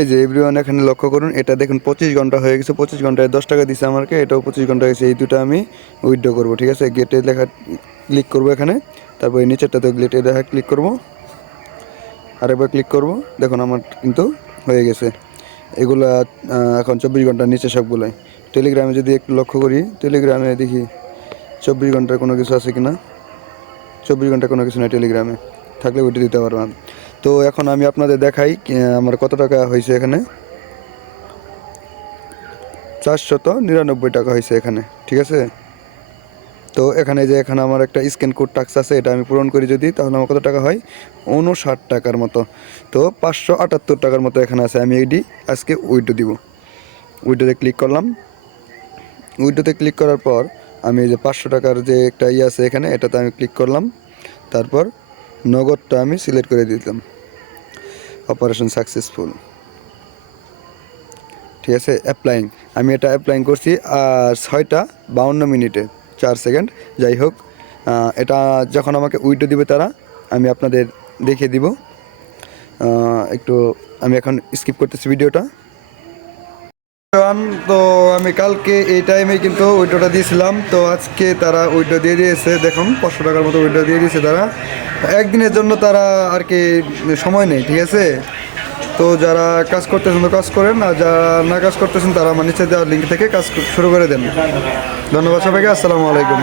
এই যে এভরিওয়ান এখানে লক্ষ্য করুন, এটা দেখুন 25 ঘন্টা হয়ে গেছে। 25 ঘন্টায় 10 টাকা দিছে আমাকে, এটাও 25 ঘন্টা গেছে। এই দুটো আমি উইথড্র করবো, ঠিক আছে। গেটে লেখা ক্লিক করবো এখানে, তারপর এই নিচেরটাতে গেটে লেখা ক্লিক করবো, আরেকবার ক্লিক করব। দেখুন আমার কিন্তু হয়ে গেছে এগুলা। এখন 24 ঘন্টার নিচে সবগুলাই। টেলিগ্রামে যদি একটু লক্ষ্য করি, টেলিগ্রামে দেখি 24 ঘন্টার কোনো কিছু আছে কিনা। 24 ঘন্টা কোনো কিছু নাই টেলিগ্রামে, থাকলে ওইটা দিতে পারবেন। তো এখন আমি আপনাদের দেখাই আমার কত টাকা হয়েছে এখানে। 499 টাকা হয়েছে এখানে, ঠিক আছে। তো এখানে যে এখানে আমার একটা স্ক্যান কোড টাক্স আছে, এটা আমি পূরণ করি যদি, তাহলে আমার কত টাকা হয়, 59 টাকার মতো। তো 578 টাকার মতো এখানে আছে। আমি এইটি আজকে উইড্রো দিব। উইড্রোতে ক্লিক করলাম। উইড্রোতে ক্লিক করার পর আমি এই যে 500 টাকার যে একটা আছে এখানে, এটাতে আমি ক্লিক করলাম। তারপর নগদটা আমি সিলেক্ট করে দিলাম। অপারেশন সাকসেসফুল, ঠিক আছে। অ্যাপ্লাইং, আমি এটা অ্যাপ্লাইং করছি 6টা 52 মিনিটে 4 সেকেন্ড। যাই হোক, এটা যখন আমাকে উইড্রো দিবে তারা, আমি আপনাদের দেখিয়ে দিব। একটু আমি এখন স্কিপ করতেছি ভিডিওটা। তো আমি কালকে এই টাইমে কিন্তু উইড্রোটা দিয়েছিলাম, তো আজকে তারা উইড্রো দিয়ে দিয়েছে। দেখুন 500 টাকার মতো উইড্রো দিয়ে দিয়েছে তারা। একদিনের জন্য তারা আর কি সময় নেই, ঠিক আছে। তো যারা কাজ করতেছেন তো কাজ করেন, আর যারা না কাজ করতেছেন তারা আমার নিচে দেওয়ার লিঙ্ক থেকে কাজ শুরু করে দেন। ধন্যবাদ সবাইকে, আসসালামু আলাইকুম।